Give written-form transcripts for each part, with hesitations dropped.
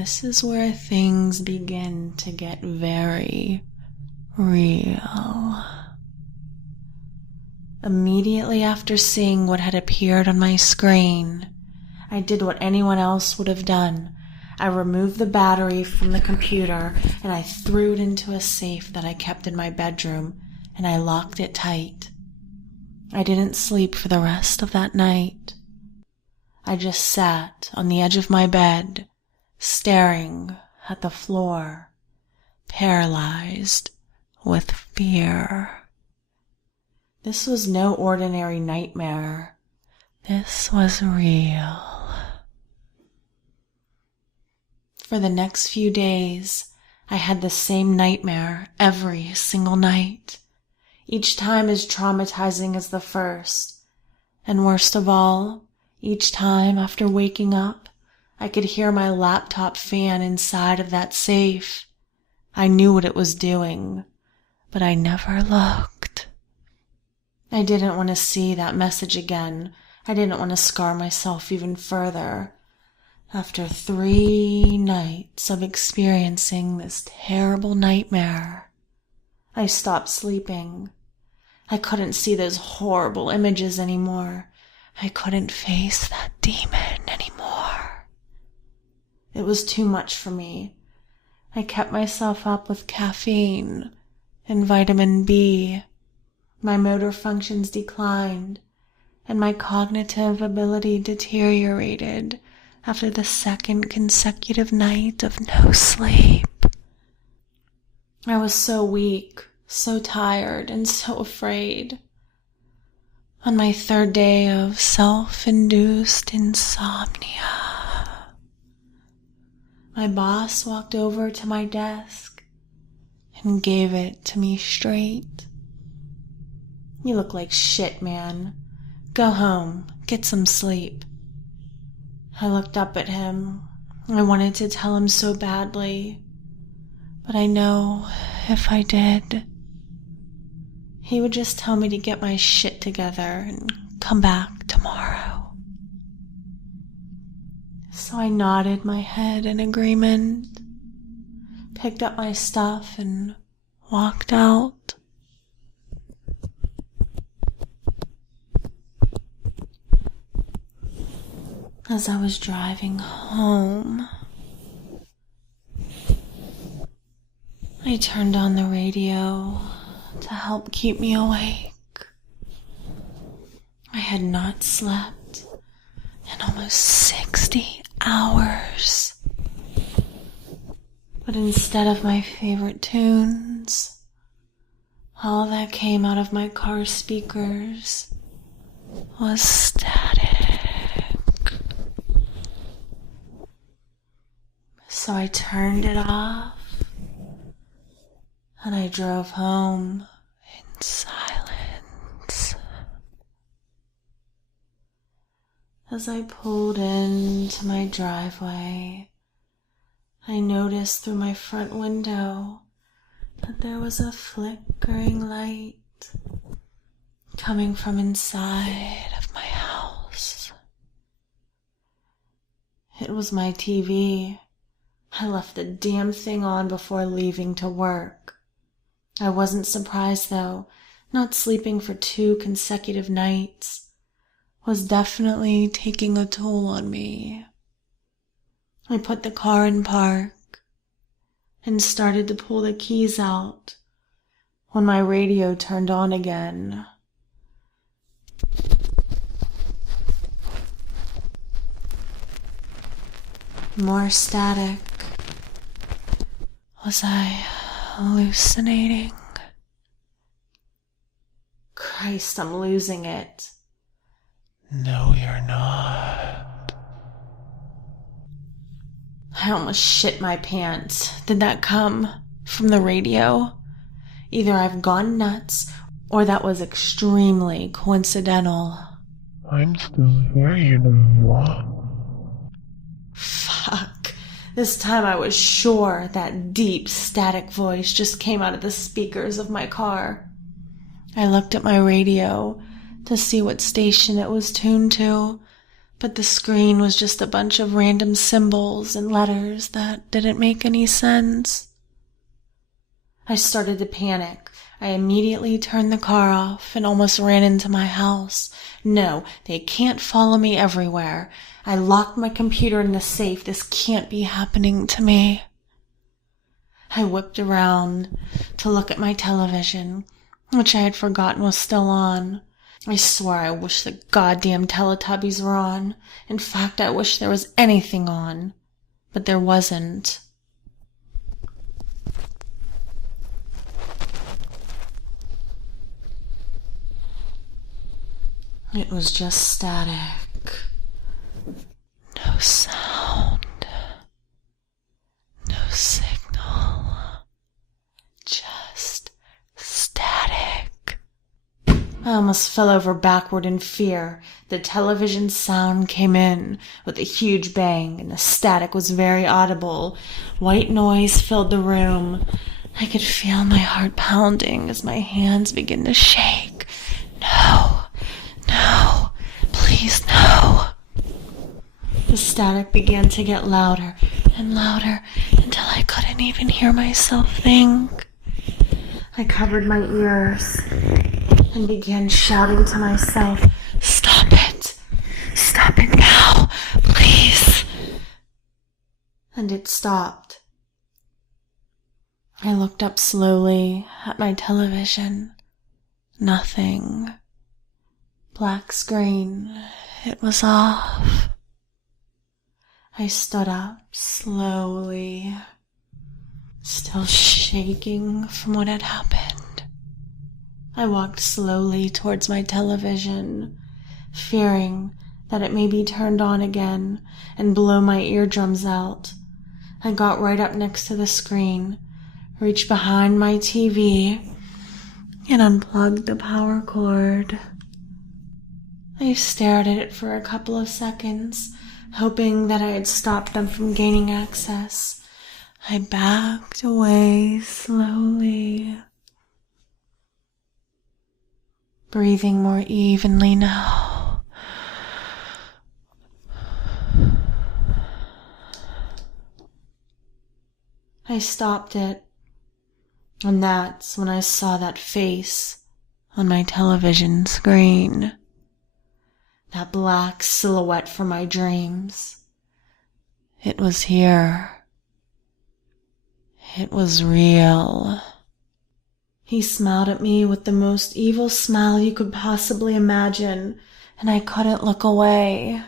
This is where things begin to get very real. Immediately after seeing what had appeared on my screen, I did what anyone else would have done. I removed the battery from the computer and I threw it into a safe that I kept in my bedroom, and I locked it tight. I didn't sleep for the rest of that night. I just sat on the edge of my bed, staring at the floor, paralyzed with fear. This was no ordinary nightmare. This was real. For the next few days, I had the same nightmare every single night, each time as traumatizing as the first. And worst of all, each time after waking up, I could hear my laptop fan inside of that safe. I knew what it was doing, but I never looked. I didn't want to see that message again. I didn't want to scar myself even further. After 3 nights of experiencing this terrible nightmare, I stopped sleeping. I couldn't see those horrible images anymore. I couldn't face that demon anymore. It was too much for me. I kept myself up with caffeine and vitamin B. My motor functions declined, and my cognitive ability deteriorated after the second consecutive night of no sleep. I was so weak, so tired, and so afraid. On my 3rd day of self-induced insomnia, my boss walked over to my desk and gave it to me straight. "You look like shit, man. Go home, get some sleep." I looked up at him. I wanted to tell him so badly, but I know if I did, he would just tell me to get my shit together and come back tomorrow. So I nodded my head in agreement, picked up my stuff, and walked out. As I was driving home, I turned on the radio to help keep me awake. I had not slept in almost 60 hours. But instead of my favorite tunes, all that came out of my car speakers was static. So I turned it off and I drove home in silence. As I pulled into my driveway, I noticed through my front window that there was a flickering light coming from inside of my house. It was my TV. I left the damn thing on before leaving to work. I wasn't surprised though. Not sleeping for 2 consecutive nights was definitely taking a toll on me. I put the car in park and started to pull the keys out when my radio turned on again. More static. Was I hallucinating? Christ, I'm losing it. No, you're not. I almost shit my pants. Did that come from the radio? Either I've gone nuts, or that was extremely coincidental. I'm still here, you know. Fuck. This time I was sure that deep, static voice just came out of the speakers of my car. I looked at my radio to see what station it was tuned to, but the screen was just a bunch of random symbols and letters that didn't make any sense. I started to panic. I immediately turned the car off and almost ran into my house. No, they can't follow me everywhere. I locked my computer in the safe. This can't be happening to me. I whipped around to look at my television, which I had forgotten was still on. I swore I wish the goddamn Teletubbies were on. In fact, I wish there was anything on. But there wasn't. It was just static. No sound. No signal. Just static. I almost fell over backward in fear. The television sound came in with a huge bang, and the static was very audible. White noise filled the room. I could feel my heart pounding as my hands began to shake. No, please no. The static began to get louder and louder until I couldn't even hear myself think. I covered my ears and began shouting to myself, "Stop it! Stop it now, please!" And it stopped. I looked up slowly at my television. Nothing. Black screen. It was off. I stood up slowly, still shaking from what had happened. I walked slowly towards my television, fearing that it may be turned on again and blow my eardrums out. I got right up next to the screen, reached behind my TV, and unplugged the power cord. I stared at it for a couple of seconds, hoping that I had stopped them from gaining access. I backed away slowly, breathing more evenly now. I stopped it, and that's when I saw that face on my television screen. That black silhouette from my dreams. It was here. It was real. He smiled at me with the most evil smile you could possibly imagine, and I couldn't look away.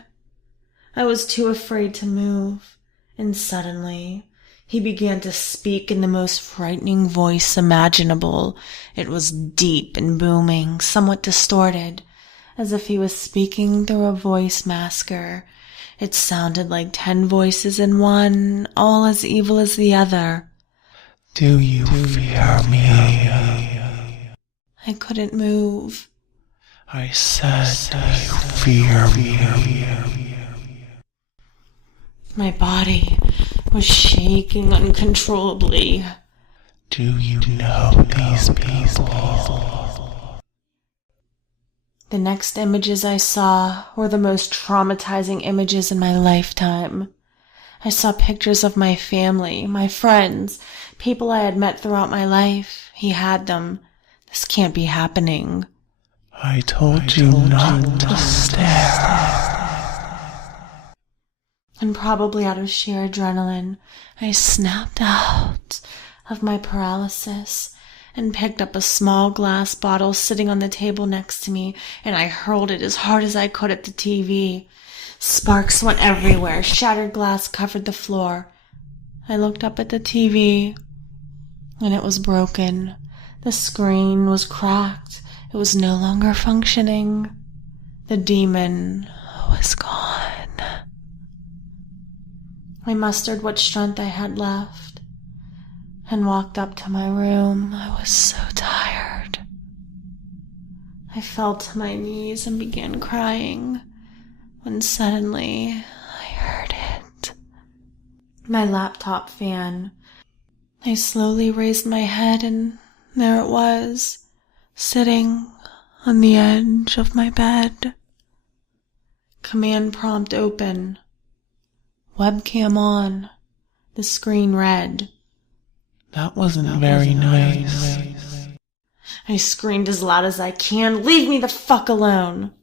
I was too afraid to move, and suddenly he began to speak in the most frightening voice imaginable. It was deep and booming, somewhat distorted, as if he was speaking through a voice masker. It sounded like 10 voices in one, all as evil as the other. Do you fear me? I couldn't move. I said, do you fear me? My body was shaking uncontrollably. Do you know these people? The next images I saw were the most traumatizing images in my lifetime. I saw pictures of my family, my friends, people I had met throughout my life. He had them. This can't be happening. I told you not to stare. And probably out of sheer adrenaline, I snapped out of my paralysis and picked up a small glass bottle sitting on the table next to me, and I hurled it as hard as I could at the TV. Sparks went everywhere. Shattered glass covered the floor. I looked up at the TV, and it was broken. The screen was cracked. It was no longer functioning. The demon was gone. I mustered what strength I had left and walked up to my room. I was so tired. I fell to my knees and began crying when suddenly I heard it. My laptop fan. I slowly raised my head, and there it was, sitting on the edge of my bed. Command prompt open. Webcam on. The screen read. That wasn't very nice. I screamed as loud as I can, "Leave me the fuck alone!"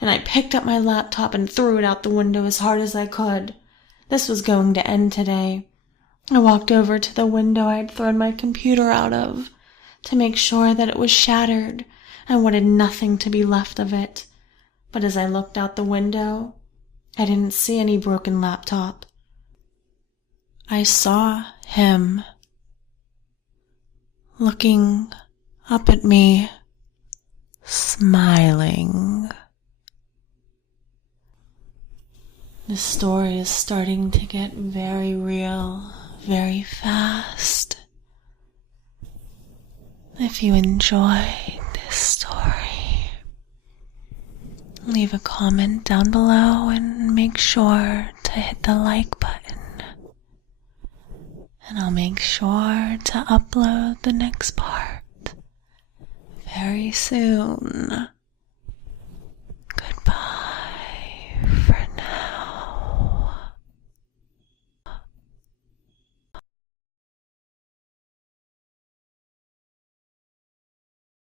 And I picked up my laptop and threw it out the window as hard as I could. This was going to end today. I walked over to the window I had thrown my computer out of to make sure that it was shattered and wanted nothing to be left of it. But as I looked out the window, I didn't see any broken laptop. I saw him looking up at me, smiling. This story is starting to get very real, very fast. If you enjoyed this story, leave a comment down below and make sure to hit the like button. And I'll make sure to upload the next part very soon.